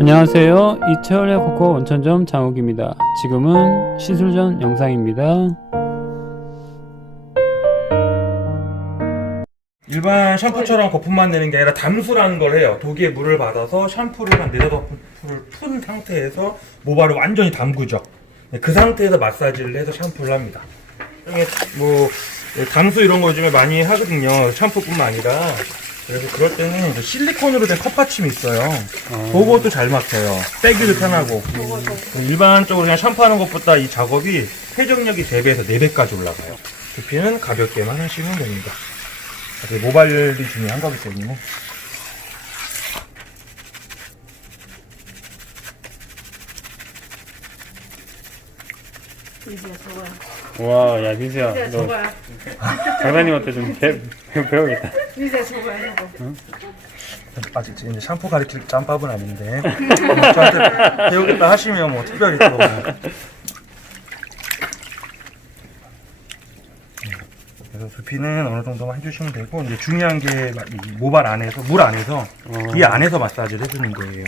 안녕하세요. 이채원의 코코 온천점 장욱입니다. 지금은 시술 전 영상입니다. 일반 샴푸처럼 거품만 내는 게 아니라 담수라는 걸 해요. 독에 물을 받아서 샴푸를 한 4~5풀을 푼 상태에서 모발을 완전히 담그죠. 그 상태에서 마사지를 해서 샴푸를 합니다. 뭐 담수 이런 거 요즘에 많이 하거든요. 샴푸뿐만 아니라. 그래서 그럴 때는 실리콘으로 된 컵받침이 있어요. 그것도 잘 막혀요. 빼기도 편하고. 일반적으로 그냥 샴푸하는 것보다 이 작업이 회전력이 3배에서 4배까지 올라가요. 두피는 가볍게만 하시면 됩니다. 모발이 중요한 거기 때문에. 민수야 저거야. 와, 야, 민수야. 민수야 너 저거야. 장사님한테 좀 배워야겠다. 민수야 저거야 저거. 아직 이제 샴푸 가르칠 짬밥은 아닌데. 저한테 배우겠다 하시면 뭐 특별히 또. 그래서 두피는 어느 정도만 해주시면 되고, 이제 중요한 게 이 모발 안에서, 물 안에서, 이 안에서 마사지를 해주는 거예요.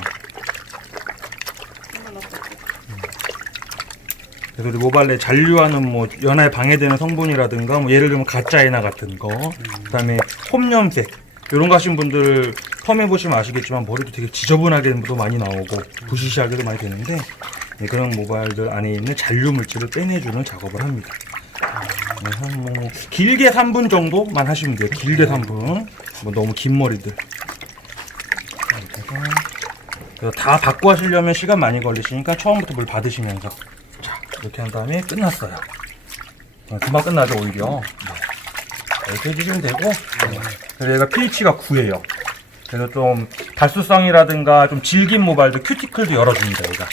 그래서 모발 내 잔류하는 뭐 연화에 방해되는 성분이라든가, 뭐 예를 들면 가짜 에나 같은 거, 그다음에 홈염색 이런 거 하신 분들 펌 해보시면 아시겠지만 머리도 되게 지저분하게도 많이 나오고 부시시하게도 많이 되는데, 그런 모발들 안에 있는 잔류 물질을 빼내주는 작업을 합니다. 뭐 길게 3분 정도만 하시면 돼요. 길게 3분. 뭐 너무 긴 머리들. 그래서 다 받고 하시려면 시간 많이 걸리시니까 처음부터 물 받으시면서. 자, 이렇게 한 다음에 끝났어요. 금방 끝나죠, 오히려. 이렇게 해주시면 되고. 그래서 얘가 pH가 9예요. 그래서 좀 발수성이라든가 좀 질긴 모발도 큐티클도 열어줍니다, 얘가.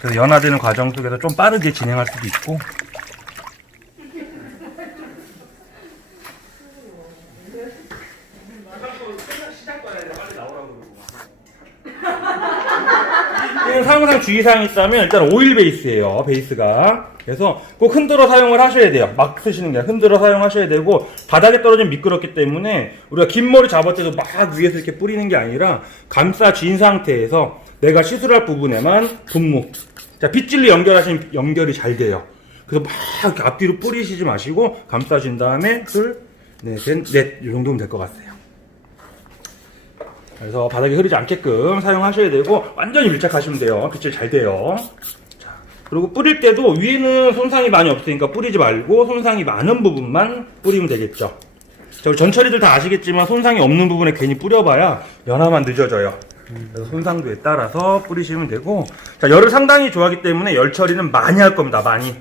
그래서 연화되는 과정 속에서 좀 빠르게 진행할 수도 있고. 사용상 주의사항이 있다면 일단 오일 베이스예요. 베이스가. 그래서 꼭 흔들어 사용을 하셔야 돼요. 막 쓰시는 게 아니라 흔들어 사용하셔야 되고, 바닥에 떨어지면 미끄럽기 때문에 우리가 긴 머리 잡을 때도 막 위에서 이렇게 뿌리는 게 아니라 감싸진 상태에서 내가 시술할 부분에만 분무. 자, 빗질로 연결하시면 연결이 잘 돼요. 그래서 막 이렇게 앞뒤로 뿌리시지 마시고 감싸진 다음에 둘, 넷, 이 정도면 될 것 같아요. 그래서 바닥에 흐르지 않게끔 사용하셔야 되고, 완전히 밀착하시면 돼요. 빗질 잘 돼요. 자, 그리고 뿌릴 때도 위에는 손상이 많이 없으니까 뿌리지 말고 손상이 많은 부분만 뿌리면 되겠죠. 우리 전처리들 다 아시겠지만 손상이 없는 부분에 괜히 뿌려봐야 연화만 늦어져요. 그래서 손상도에 따라서 뿌리시면 되고, 자, 열을 상당히 좋아하기 때문에 열 처리는 많이 할 겁니다. 많이.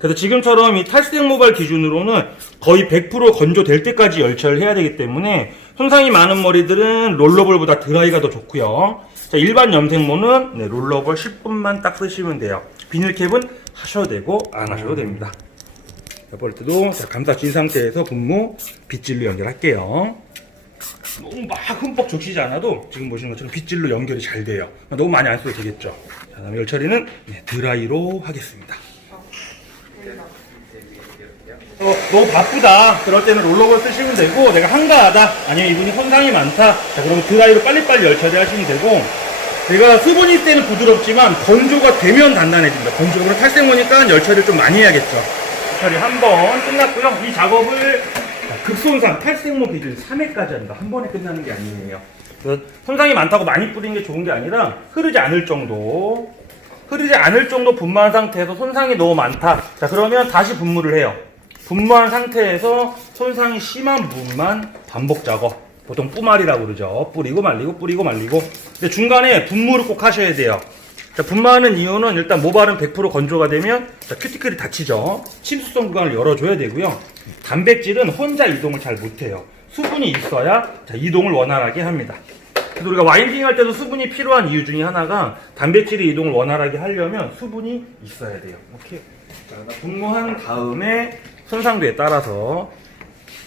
그래서 지금처럼 이 탈색 모발 기준으로는 거의 100% 건조될 때까지 열처리를 해야 되기 때문에 손상이 많은 머리들은 롤러볼보다 드라이가 더 좋고요. 자, 일반 염색모는 롤러볼 10분만 딱 쓰시면 돼요. 비닐캡은 하셔도 되고 안 하셔도 됩니다. 볼 때도 감싸진 상태에서 분무 빗질로 연결할게요. 너무 막 흠뻑 적시지 않아도 지금 보시는 것처럼 빗질로 연결이 잘 돼요. 너무 많이 안 써도 되겠죠. 자, 다음에 열처리는 드라이로 하겠습니다. 너무 바쁘다. 그럴 때는 롤러볼 쓰시면 되고, 내가 한가하다, 아니면 이분이 손상이 많다, 자, 그러면 드라이로 빨리빨리 열처리 하시면 되고, 제가 수분이 있을 때는 부드럽지만 건조가 되면 단단해집니다. 건조가 탈색모니까 열처리를 좀 많이 해야겠죠. 열처리 한 번 끝났고요. 이 작업을 극손상 탈색모 기준 3회까지 합니다. 한 번에 끝나는 게 아니에요. 그래서 손상이 많다고 많이 뿌리는 게 좋은 게 아니라 흐르지 않을 정도 분무한 상태에서 손상이 너무 많다. 자, 그러면 다시 분무를 해요. 분무한 상태에서 손상이 심한 부분만 반복 작업. 보통 뿌말이라고 그러죠. 뿌리고 말리고 뿌리고 말리고. 근데 중간에 분무를 꼭 하셔야 돼요. 자, 분무하는 이유는 일단 모발은 100% 건조가 되면 큐티클이 다치죠. 침수성 구간을 열어줘야 되고요. 단백질은 혼자 이동을 잘 못해요. 수분이 있어야 이동을 원활하게 합니다. 그래서 우리가 와인딩 할 때도 수분이 필요한 이유 중에 하나가 단백질의 이동을 원활하게 하려면 수분이 있어야 돼요. 이렇게 분무한 다음에 손상도에 따라서,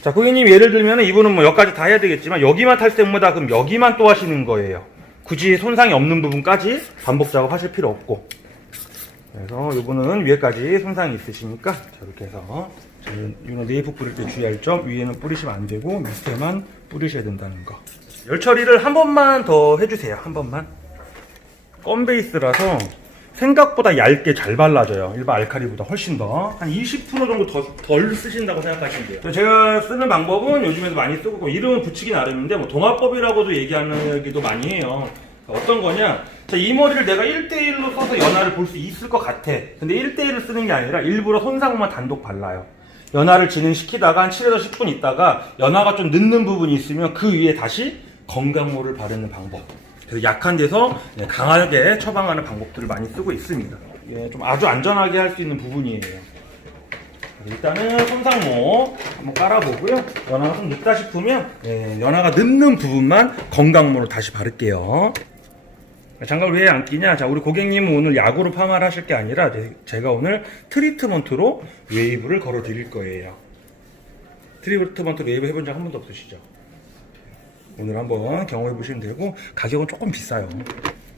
자, 고객님 예를 들면 이분은 뭐 여기까지 다 해야 되겠지만 여기만 탈색모다 그럼 여기만 또 하시는 거예요. 굳이 손상이 없는 부분까지 반복 작업하실 필요 없고. 그래서 이분은 위에까지 손상이 있으시니까 자, 이렇게 해서 이런 네이프 뿌릴 때 주의할 점, 위에는 뿌리시면 안 되고 밑에만 뿌리셔야 된다는 거. 열 처리를 한 번만 더 해주세요. 한 번만. 껌 베이스라서 생각보다 얇게 잘 발라져요. 일반 알칼리보다 훨씬 더. 한 20% 정도 덜 쓰신다고 생각하시면 돼요. 제가 쓰는 방법은 요즘에도 많이 쓰고, 이름은 붙이기 나름인데, 뭐, 동화법이라고도 얘기하기도 많이 해요. 어떤 거냐? 자, 이 머리를 내가 1대1로 써서 연화를 볼 수 있을 것 같아. 근데 1대1을 쓰는 게 아니라 일부러 손상모만 단독 발라요. 연화를 진행시키다가 한 7에서 10분 있다가 연화가 좀 늦는 부분이 있으면 그 위에 다시 건강모를 바르는 방법. 그래서 약한 데서 강하게 처방하는 방법들을 많이 쓰고 있습니다. 예, 좀 아주 안전하게 할 수 있는 부분이에요. 일단은 손상모 한번 깔아보고요. 연화가 좀 늦다 싶으면 연화가 늦는 부분만 건강모로 다시 바를게요. 장갑을 왜 안 끼냐? 자, 우리 고객님은 오늘 약으로 파마를 하실 게 아니라 제가 오늘 트리트먼트로 웨이브를 걸어 드릴 거예요. 트리트먼트 웨이브 해본 적 한 번도 없으시죠? 오늘 한번 경험해 보시면 되고, 가격은 조금 비싸요.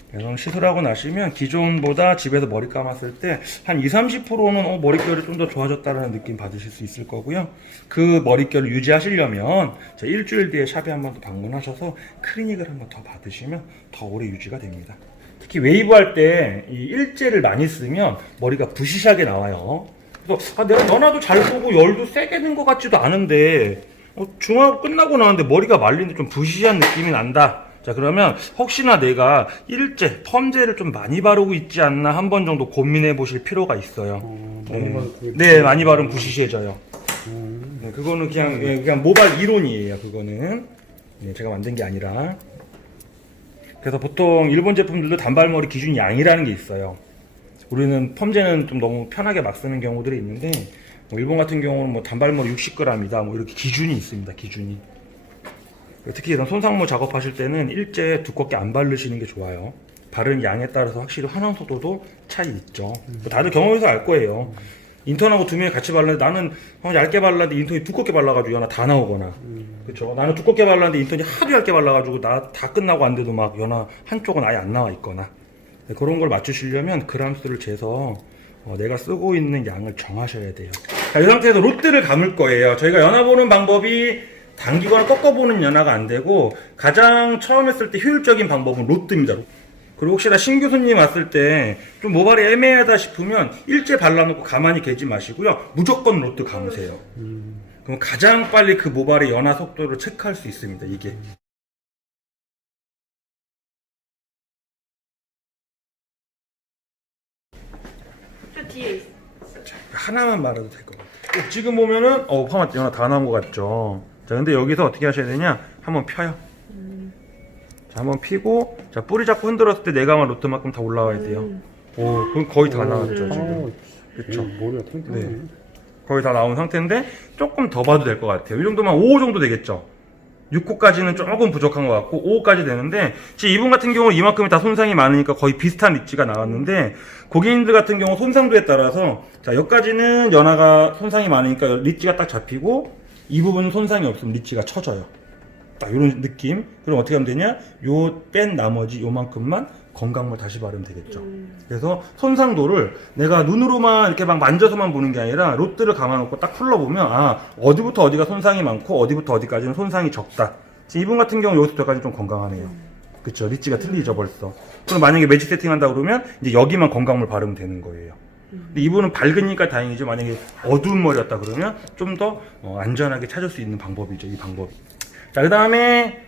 그래서 시술하고 나시면 기존보다 집에서 머리 감았을 때 한 20-30%는 머릿결이 좀 더 좋아졌다는 느낌 받으실 수 있을 거고요. 그 머릿결을 유지하시려면 일주일 뒤에 샵에 한 번 더 방문하셔서 클리닉을 한 번 더 받으시면 더 오래 유지가 됩니다. 특히 웨이브 할 때 이 일제를 많이 쓰면 머리가 부시시하게 나와요. 그래서 내가 연화도 잘 보고 열도 세게 든 것 같지도 않은데 중화하고 끝나고 나는데 머리가 말리는데 좀 부시시한 느낌이 난다. 자, 그러면 혹시나 내가 일제, 펌제를 좀 많이 바르고 있지 않나 한 번 정도 고민해 보실 필요가 있어요. 네, 많이 바르면 부시시해져요. 네, 그거는 그냥 모발 이론이에요. 그거는 제가 만든 게 아니라. 그래서 보통 일본 제품들도 단발머리 기준 양이라는 게 있어요. 우리는 펌제는 좀 너무 편하게 막 쓰는 경우들이 있는데, 일본 같은 경우는 뭐 단발머리 60g이다 뭐 이렇게 기준이 있습니다. 기준이. 특히 이런 손상모 작업하실 때는 일제 두껍게 안 바르시는 게 좋아요. 바른 양에 따라서 확실히 환원 속도도 차이 있죠. 다들 경험해서 알 거예요. 인턴하고 두 명이 같이 발랐는데 나는 얇게 발랐는데 인턴이 두껍게 발라가지고 연화 다 나오거나, 그렇죠. 나는 두껍게 발랐는데 인턴이 하도 얇게 발라가지고 나 다 끝나고 안 돼도 막 연화 한쪽은 아예 안 나와 있거나, 그런 걸 맞추시려면 그람수를 재서 내가 쓰고 있는 양을 정하셔야 돼요. 자, 이 상태에서 롯들을 감을 거예요. 저희가 연화 보는 방법이 당기거나 꺾어보는 연화가 안 되고, 가장 처음 했을 때 효율적인 방법은 롯드입니다. 그리고 혹시나 신규 손님 왔을 때 좀 모발이 애매하다 싶으면 일제 발라놓고 가만히 계지 마시고요. 무조건 롯드 감으세요. 그럼 가장 빨리 그 모발의 연화 속도를 체크할 수 있습니다. 이게. 저 뒤에 있어. 자, 하나만 말아도 될 것 같아요. 지금 보면은 파마 연화 다 나온 것 같죠. 자, 근데 여기서 어떻게 하셔야 되냐? 한번 펴요. 자, 한번 피고, 자, 뿌리 잡고 흔들었을 때 내가만 롯데만큼 다 올라와야 돼요. 그럼 거의 다 나왔죠, 지금. 그쵸. 머리가 탱탱하네. 네. 거의 다 나온 상태인데, 조금 더 봐도 될 것 같아요. 이 정도면 5호 정도 되겠죠? 6호까지는 조금 부족한 것 같고, 5호까지 되는데, 지금 이분 같은 경우는 이만큼이 다 손상이 많으니까 거의 비슷한 리치가 나왔는데, 고객님들 같은 경우 손상도에 따라서, 자, 여기까지는 연화가 손상이 많으니까 리치가 딱 잡히고, 이 부분은 손상이 없으면 리치가 쳐져요. 딱 이런 느낌. 그럼 어떻게 하면 되냐? 요 뺀 나머지 요만큼만 건강물 다시 바르면 되겠죠. 그래서 손상도를 내가 눈으로만 이렇게 막 만져서만 보는 게 아니라 롯들을 감아놓고 딱 풀러보면 어디부터 어디가 손상이 많고 어디부터 어디까지는 손상이 적다. 지금 이분 같은 경우 여기서부터까지 좀 건강하네요. 그쵸? 리치가 틀리죠 벌써. 그럼 만약에 매직 세팅한다 그러면 이제 여기만 건강물 바르면 되는 거예요. 근데 이분은 밝으니까 다행이죠. 만약에 어두운 머리였다 그러면 좀 더 안전하게 찾을 수 있는 방법이죠. 이 방법이. 자, 그 다음에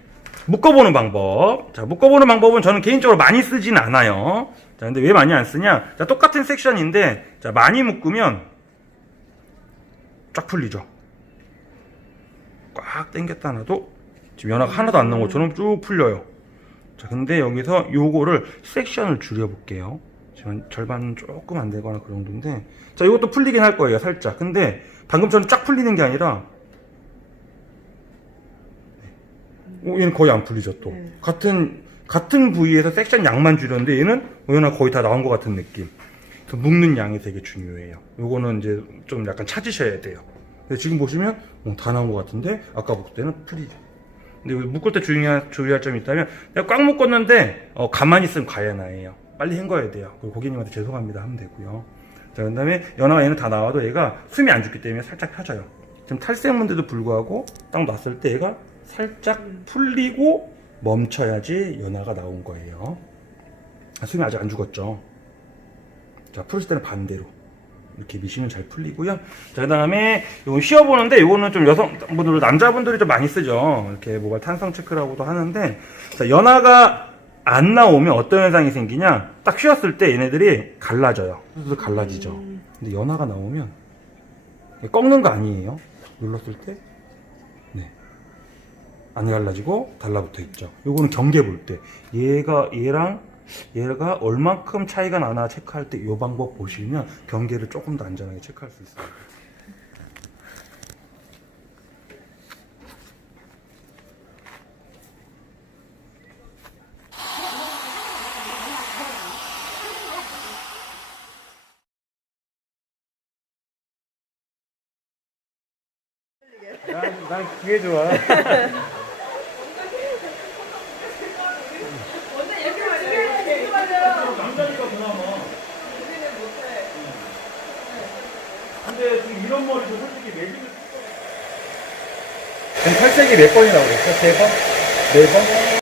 묶어보는 방법. 자, 묶어보는 방법은 저는 개인적으로 많이 쓰진 않아요. 자, 근데 왜 많이 안 쓰냐? 자, 똑같은 섹션인데, 자, 많이 묶으면 쫙 풀리죠. 꽉 당겼다 놔도 지금 연화가 하나도 안 나온 것처럼 쭉 풀려요. 자, 근데 여기서 요거를 섹션을 줄여볼게요. 지금 절반 조금 안 되거나 그 정도인데, 자, 이것도 풀리긴 할 거예요, 살짝. 근데 방금처럼 쫙 풀리는 게 아니라, 얘는 거의 안 풀리죠, 또. 같은 부위에서 섹션 양만 줄였는데, 얘는 연화 거의 다 나온 것 같은 느낌. 그래서 묶는 양이 되게 중요해요. 요거는 이제 좀 약간 찾으셔야 돼요. 근데 지금 보시면, 다 나온 것 같은데, 아까 묶을 때는 풀리죠. 근데 묶을 때 주의할 점이 있다면, 내가 꽉 묶었는데, 가만히 있으면 과연화예요. 빨리 헹궈야 돼요. 그리고 고객님한테 죄송합니다 하면 되고요. 자, 그 다음에 연화가 얘는 다 나와도 얘가 숨이 안 죽기 때문에 살짝 펴져요. 지금 탈색문데도 불구하고 딱 놨을 때 얘가 살짝 풀리고 멈춰야지 연화가 나온 거예요. 숨이 아직 안 죽었죠. 자, 풀으실 때는 반대로 이렇게 미시면 잘 풀리고요. 자, 그 다음에 이거 씌워보는데 이거는 좀 여성분들, 남자분들이 좀 많이 쓰죠. 이렇게 모발 탄성 체크라고도 하는데, 자, 연화가 안 나오면 어떤 현상이 생기냐? 딱 씌웠을 때 얘네들이 갈라져요. 수술 갈라지죠. 근데 연화가 나오면 꺾는 거 아니에요. 눌렀을 때 네, 안 갈라지고 달라붙어 있죠. 요거는 경계 볼 때 얘가 얼만큼 차이가 나나 체크할 때 이 방법 보시면 경계를 조금 더 안전하게 체크할 수 있어요. 난 그게 좋아. 남자니까 그나마. 근데 지금 이런 머리도 솔직히 매직을. 탈색이 몇 번이라고 그랬어? 3번? 4번?